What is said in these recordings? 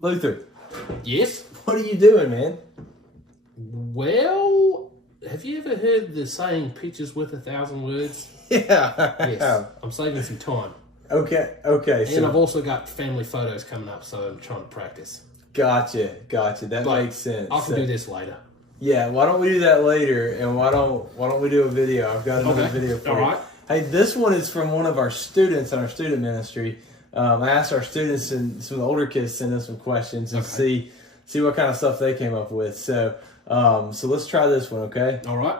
Luther, Yes? what are you doing, man? Well, have you ever heard the saying, pictures worth 1,000 words? Yeah. Yes. I'm saving some time. Okay. And I've also got family photos coming up, so I'm trying to practice. Gotcha. That makes sense. I can do this later. Yeah, why don't we do that later, and why don't we do a video? I've got another video for you. All right. Hey, this one is from one of our students in our student ministry. I asked our students and some of the older kids to send us some questions and see what kind of stuff they came up with. So let's try this one, okay? All right.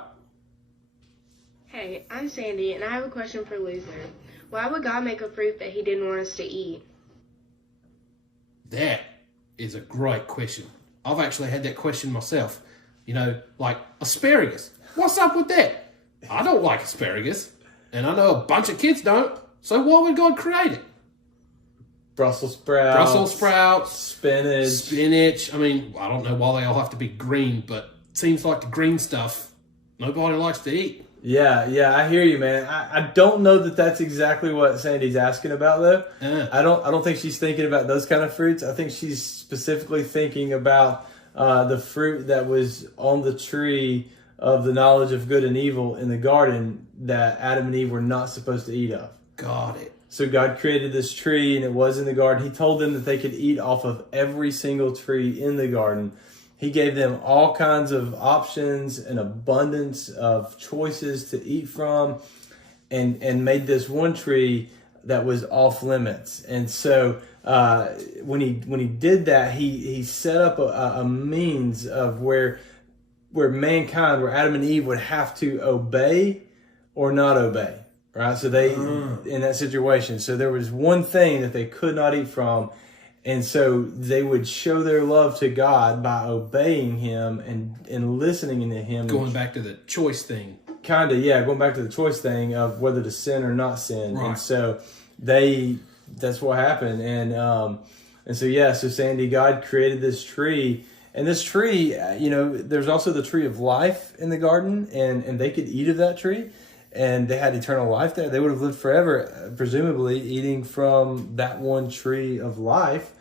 Hey, I'm Sandy, and I have a question for Luther. Why would God make a fruit that he didn't want us to eat? That is a great question. I've actually had that question myself. You know, like asparagus. What's up with that? I don't like asparagus, and I know a bunch of kids don't. So why would God create it? Brussels sprouts. Spinach. I mean, I don't know why they all have to be green, but it seems like the green stuff nobody likes to eat. Yeah, I hear you, man. I don't know that that's exactly what Sandy's asking about, though. I don't think she's thinking about those kind of fruits. I think she's specifically thinking about the fruit that was on the tree of the knowledge of good and evil in the garden that Adam and Eve were not supposed to eat of. Got it. So God created this tree, and it was in the garden. He told them that they could eat off of every single tree in the garden. He gave them all kinds of options, an abundance of choices to eat from, and made this one tree that was off limits. And so when he did that, he set up a means of where mankind, where Adam and Eve would have to obey or not obey. Right, so they in that situation. So there was one thing that they could not eat from, and so they would show their love to God by obeying Him and listening to Him. Going back to the choice thing. Kind of, yeah. Going back to the choice thing of whether to sin or not sin, right. And so that's what happened, and so Sandy, God created this tree. And this tree, there's also the tree of life in the garden, and they could eat of that tree. And they had eternal life there. They would have lived forever, presumably eating from that one tree of life.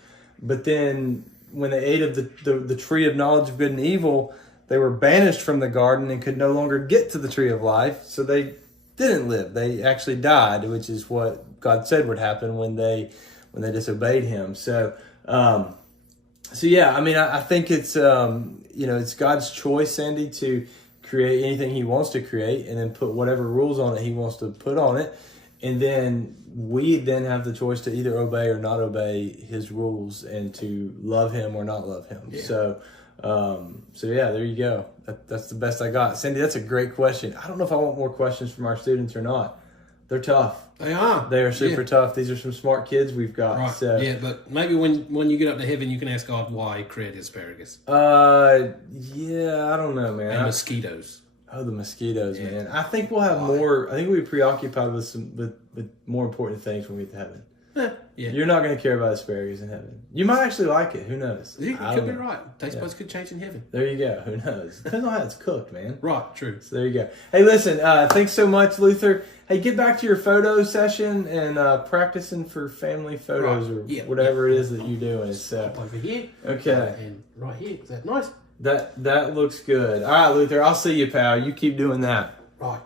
But then when they ate of the tree of knowledge of good and evil, they were banished from the garden and could no longer get to the tree of life. So they didn't live. They actually died, which is what God said would happen when they disobeyed Him. So yeah, I mean, I think it's it's God's choice, Sandy, to create anything He wants to create, and then put whatever rules on it He wants to put on it, and then we then have the choice to either obey or not obey His rules, and to love Him or not love Him. Yeah. So yeah, there you go. That's the best I got. Cindy, that's a great question. I don't know if I want more questions from our students or not. They're tough. They are. They are super tough. These are some smart kids we've got. Right. So. Yeah, but maybe when you get up to heaven, you can ask God why He created asparagus. Yeah, I don't know, man. And mosquitoes. Oh, the mosquitoes, man. I think we'll have more. I think we'll be preoccupied with with more important things when we get to heaven. Yeah. You're not going to care about asparagus in heaven. You might actually like it. Who knows? You could be right. Taste buds could change in heaven. There you go. Who knows? Depends on how it's cooked, man. Right, true. So there you go. Hey, listen, thanks so much, Luther. Hey, get back to your photo session and practicing for family photos or whatever it is that you're doing. So up over here. Okay. And right here. Is that nice? That looks good. All right, Luther, I'll see you, pal. You keep doing that. Right.